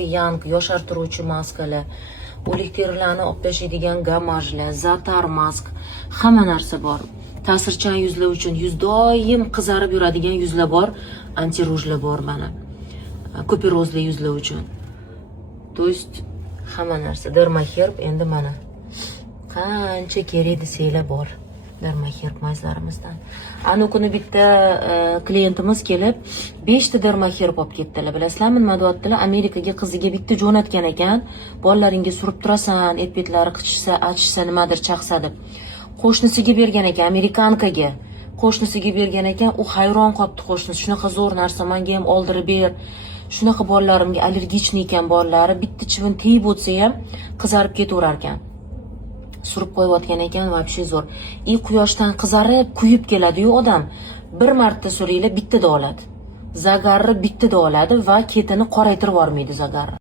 Yank yoshartiruvchi maskalar, o'lik terilarni olib tashlaydigan gamajlar, zatar mask, hamma narsa bor. Ta'sirchan yuzlar uchun doim qizarib yuradigan yuzlar bor, anti-rujlar bor mana. Kuperozli yuzlar uchun. То есть hamma narsa Dermaherb endi mana. Qancha kerak desanglar bor. Dermaherb mazlarimizdan. Ana kuni bitta klientimiz kelib 5 ta Dermaherb olib ketdilar. Bilasizlarmi nima deyaptilar? Amerikaga qiziga bitta jo'natgan ekan. Bolalaringga surib turasan, etbetlari qichishsa, achishsa, nimadir chaqsa deb. Qo'shnisiga bergan ekan, amerikankaga. Qo'shnisiga bergan ekan, u hayron qolibdi qo'shnisi. Shunaqa zo'r narsa menga ham oldirib ber. Shunaqa bolalarimga allergichni ekan bolalari, bitta chivin tegib o'tsa ham qizarib ketaverar ekan. Surib qo'yayotgan ekan, вообще zo'r. Quyoshdan qizarib, kuyib keladi-yu odam. Bir marta suringlar bitta oladi. Zagarni bitta oladi va ketini qoraytirib yormaydi zagarni.